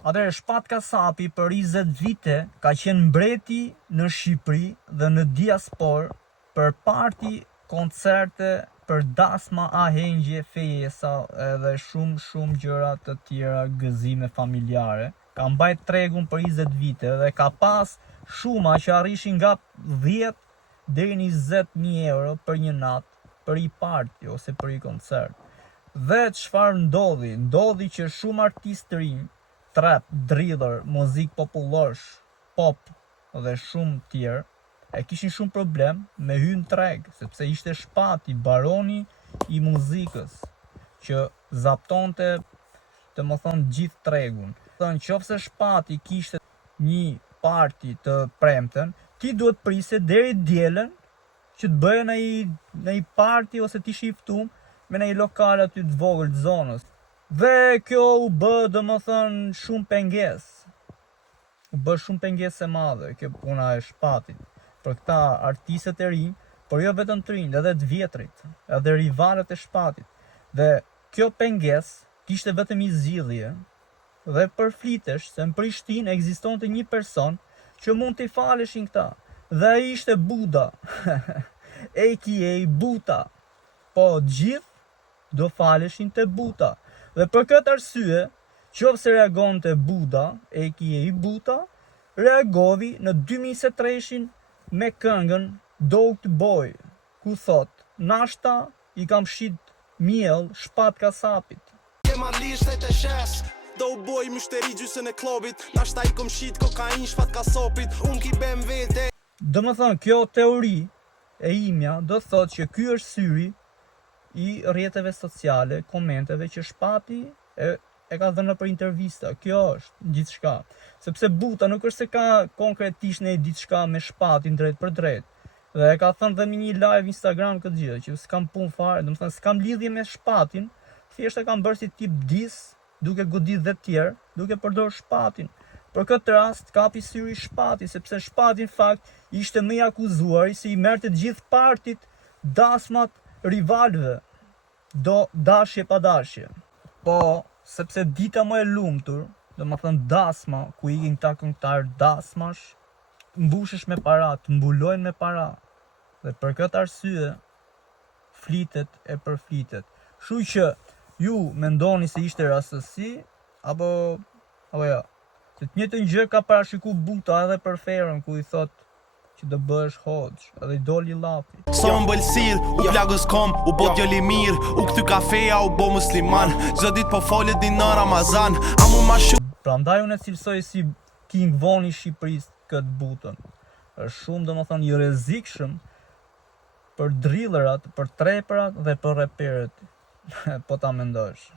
Atëherë Shpat Kasapi për 20 vite ka qenë mbreti në Shqipëri dhe në diasporë për parti, koncerte, për dasma, ahengje, fejesa edhe shumë gjëra të tjera, gëzime familjare. Ka mbajt tregun për 20 vite dhe ka pas shuma që arrishin nga 10 deri në 20.000 euro për një natë, për i parti ose për i koncert. Dhe çfarë ndodhi? Ndodhi që shumë artistë të rinj, trap, driller, muzik popullorsh, pop dhe shumë tjerë, e kishin shumë problem me hyrë në treg, sepse ishte Shpati, baroni i muzikës, që zaptonte, të më thonë, gjithë tregun. Nëse Shpati kishte një parti të premten, ti duhet priste deri dielën që të bëje në i parti ose ti shiftum me në i lokal aty të vogël të zonës. Dhe kjo u bë, domethënë, shumë penges. U bë shumë penges e madhe, kjo puna e Shpatit. Për këta artistët e rinj, por jo vetëm të rinj, edhe të vjetrit, edhe rivalët e Shpatit. Dhe kjo penges kishte vetëm një zgjidhje. Dhe përflitesh se në Prishtinë ekzistonte një person që mund t'i faleshin këta. Dhe ai ishte Buda, a.k.a. Buta. Po gjithë do faleshin te Buta. Dhe për këtë arsye, qofse reagonte Buda, a.k.a. Buta, reagovi në 2023 me këngën Dope Boy, ku thot, nashta i kam shit miell Shpat Kasapit. Dope Boy, myshteri gjysën e klubit, nashta i kom shit kokain Shpat Kasapit, unë ki bem vete. Domethënë, kjo teori e imja do thot që ky është syri i rrjeteve sociale, komenteve që Shpati e ka dhënë për intervista. Kjo është gjithçka. Sepse Buta nuk është se ka konkretisht në diçka me Shpatin drejt për drejt. Dhe e ka thënë dhe me një live Instagram këtë gjë, që s'kam punë fare, domethënë s'kam lidhje me Shpatin, thjesht e kam bërë si tip dis, duke godit dhe tjerë, duke përdor Shpatin. Për këtë rast kapi syri Shpati, sepse Shpati në fakt ishte më i akuzuar se i merrte gjithë partit, dasmat, rivalëve, do dashje pa dashje. Po, sepse dita më e lumtur, domethënë dasma, ku ikin këta këngëtar dasmash, mbushesh me para, të mbulojnë me para. Dhe për këtë arsye, flitet e përflitet. Kështu që ju mendoni se ishte rastësi, apo jo. Të njëjtën gjë ka parashiku Buta edhe për Ferën, ku i thot që do bëhesh hoxh, edhe i doli llafi. Sa më bëlsil, u plagës kom, u bot djali mirë, u këty kafeja, u bo musliman, çdo ditë po folet din në Ramazan, a mu ma shumë. Prandaj unë e cilësoj si King Von i Shqipërisë këtë Butën. Është shumë, domethënë, i rrezikshëm për drillerat, për treperat dhe për reperët, po ta mendosh.